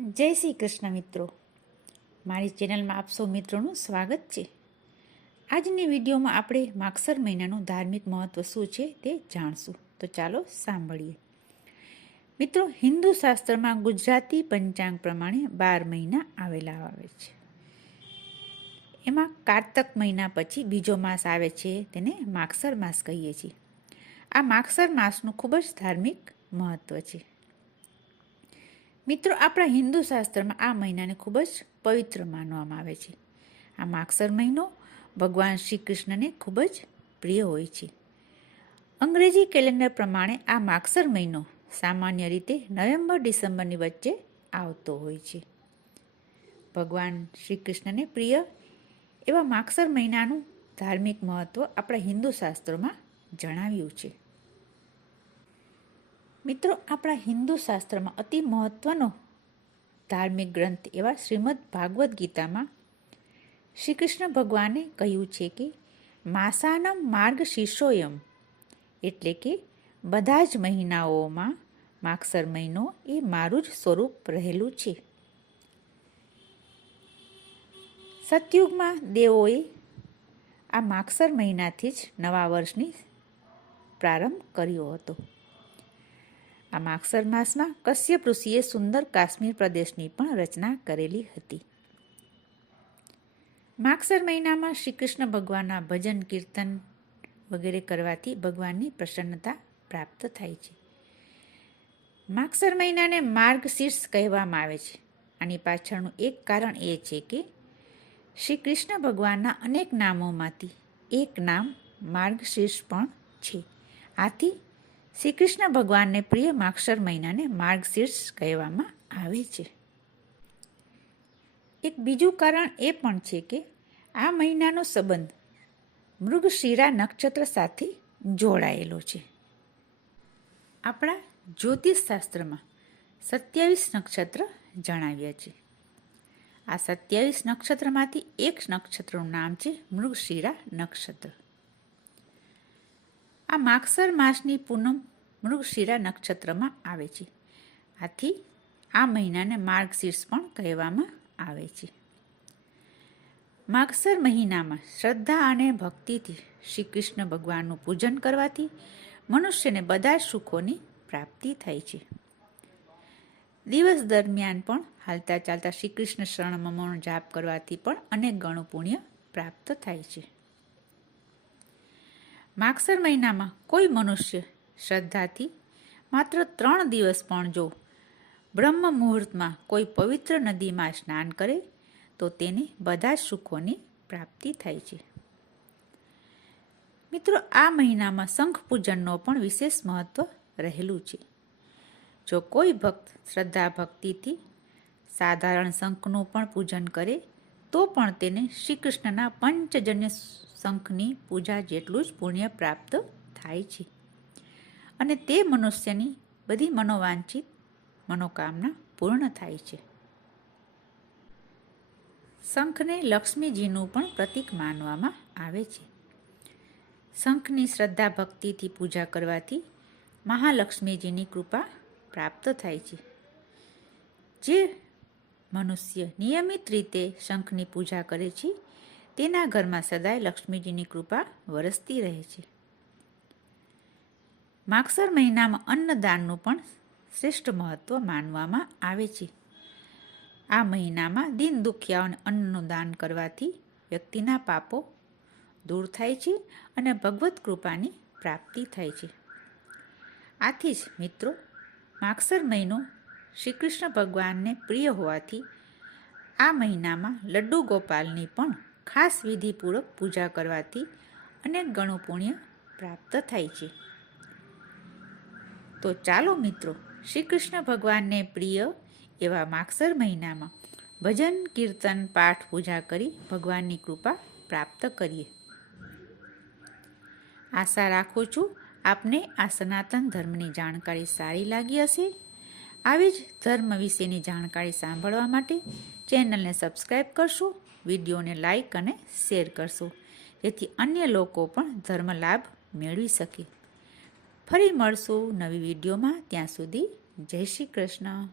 જય શ્રી કૃષ્ણ મિત્રો. મારી ચેનલમાં આપ સૌ મિત્રોનું સ્વાગત છે. આજની વિડીયોમાં આપણે માગસર મહિનાનું ધાર્મિક મહત્ત્વ શું છે તે જાણશું. તો ચાલો સાંભળીએ. મિત્રો, હિન્દુ શાસ્ત્રમાં ગુજરાતી પંચાંગ પ્રમાણે બાર મહિના આવેલા આવે છે. એમાં કારતક મહિના પછી બીજો માસ આવે છે તેને માગસર માસ કહીએ છીએ. આ માગસર માસનું ખૂબ જ ધાર્મિક મહત્ત્વ છે. મિત્રો, આપણા હિન્દુ શાસ્ત્રમાં આ મહિનાને ખૂબ જ પવિત્ર માનવામાં આવે છે. આ માગસર મહિનો ભગવાન શ્રી કૃષ્ણને ખૂબ જ પ્રિય હોય છે. અંગ્રેજી કેલેન્ડર પ્રમાણે આ માગસર મહિનો સામાન્ય રીતે નવેમ્બર, ડિસેમ્બરની વચ્ચે આવતો હોય છે. ભગવાન શ્રી કૃષ્ણને પ્રિય એવા માગસર મહિનાનું ધાર્મિક મહત્ત્વ આપણા હિન્દુ શાસ્ત્રોમાં જણાવ્યું છે. મિત્રો, આપણા હિન્દુ શાસ્ત્રમાં અતિ મહત્વનો ધાર્મિક ગ્રંથ એવા શ્રીમદ ભાગવદ્ ગીતામાં શ્રી કૃષ્ણ ભગવાને કહ્યું છે કે, માસાનમ માર્ગ શિષોયમ એટલે કે, બધા જ મહિનાઓમાં માગસર મહિનો એ મારું જ સ્વરૂપ રહેલું છે. સતયુગમાં દેવોએ આ માગસર મહિનાથી જ નવા વર્ષની પ્રારંભ કર્યો હતો. આ માગસર માસમાં કશ્યપ ઋષિએ સુંદર કાશ્મીર પ્રદેશની પણ રચના કરેલી હતી. માગસર મહિનામાં શ્રી કૃષ્ણ ભગવાનના ભજન, કીર્તન વગેરે કરવાથી ભગવાનની પ્રસન્નતા પ્રાપ્ત થાય છે. માગસર મહિનાને માર્ગશીર્ષ કહેવામાં આવે છે. આની પાછળનું એક કારણ એ છે કે શ્રી કૃષ્ણ ભગવાનના અનેક નામોમાંથી એક નામ માર્ગશીર્ષ પણ છે. આથી શ્રી કૃષ્ણ ભગવાનને પ્રિય માક્ષર મહિનાને માર્ગશીર્ષ કહેવામાં આવે છે. એક બીજું કારણ એ પણ છે કે આ મહિનાનો સંબંધ મૃગશિરા નક્ષત્ર સાથે જોડાયેલો છે. આપણા જ્યોતિષશાસ્ત્રમાં સત્યાવીસ નક્ષત્ર જણાવ્યા છે. આ સત્યાવીસ નક્ષત્રમાંથી એક નક્ષત્રનું નામ છે મૃગશિરા નક્ષત્ર. આ માગસર માસની પૂનમ મૃગશિરા નક્ષત્રમાં આવે છે. આથી આ મહિનાને માર્ગશીર્ષ પણ કહેવામાં આવે છે. માગસર મહિનામાં શ્રદ્ધા અને ભક્તિથી શ્રી કૃષ્ણ ભગવાનનું પૂજન કરવાથી મનુષ્યને બધા સુખોની પ્રાપ્તિ થાય છે. દિવસ દરમિયાન પણ હાલતા ચાલતા શ્રી કૃષ્ણ શરણ મમણ જાપ કરવાથી પણ અનેક ગણું પુણ્ય પ્રાપ્ત થાય છે. માગસર મહિનામાં કોઈ મનુષ્ય શ્રદ્ધાથી માત્ર ત્રણ દિવસ પણ જો બ્રહ્મ મુહૂર્તમાં કોઈ પવિત્ર નદીમાં સ્નાન કરે, તો તેને બધા જ સુખોની પ્રાપ્તિ થાય છે. મિત્રો, આ મહિનામાં શંખ પૂજનનો પણ વિશેષ મહત્વ રહેલું છે. જો કોઈ ભક્ત શ્રદ્ધા ભક્તિથી સાધારણ શંખનું પણ પૂજન કરે તો પણ તેને શ્રી કૃષ્ણના પંચજન્ય શંખની પૂજા જેટલું જ પુણ્ય પ્રાપ્ત થાય છે. અને તે મનુષ્યની બધી મનોવાંછિત મનોકામના પૂર્ણ થાય છે. શંખને લક્ષ્મીજીનું પણ પ્રતીક માનવામાં આવે છે. શંખની શ્રદ્ધા ભક્તિથી પૂજા કરવાથી મહાલક્ષ્મીજીની કૃપા પ્રાપ્ત થાય છે. જે મનુષ્ય નિયમિત રીતે શંખની પૂજા કરે છે, તેના ઘરમાં સદાય લક્ષ્મીજીની કૃપા વરસતી રહે છે. માગસર મહિનામાં અન્નદાનનું પણ શ્રેષ્ઠ મહત્વ માનવામાં આવે છે. આ મહિનામાં દિન દુખિયાઓને અન્નનું દાન કરવાથી વ્યક્તિના પાપો દૂર થાય છે અને ભગવત કૃપાની પ્રાપ્તિ થાય છે. આથી જ મિત્રો, માગસર મહિનો શ્રી કૃષ્ણ ભગવાનને પ્રિય હોવાથી આ મહિનામાં લડ્ડુ ગોપાલની પણ ખાસ વિધિપૂર્વક પૂજા કરવાથી અનેક ગણું પુણ્ય પ્રાપ્ત થાય છે. તો ચાલો મિત્રો શ્રી કૃષ્ણ ભગવાનને પ્રિય એવા માગસર મહિનામાં ભજન, કીર્તન, પાઠ, પૂજા કરી ભગવાનની કૃપા પ્રાપ્ત કરીએ. આશા રાખું છું આપને આ સનાતન ધર્મની જાણકારી સારી લાગી હશે. આવી જ ધર્મ વિશેની જાણકારી સાંભળવા માટે ચેનલને સબસ્ક્રાઈબ કરશો, વિડીયોને લાઈક અને શેર કરશો, જેથી અન્ય લોકો પણ ધર્મ લાભ મેળવી શકે. ફરી મળશું નવી વિડીયોમાં. ત્યાં સુધી જય શ્રી કૃષ્ણ.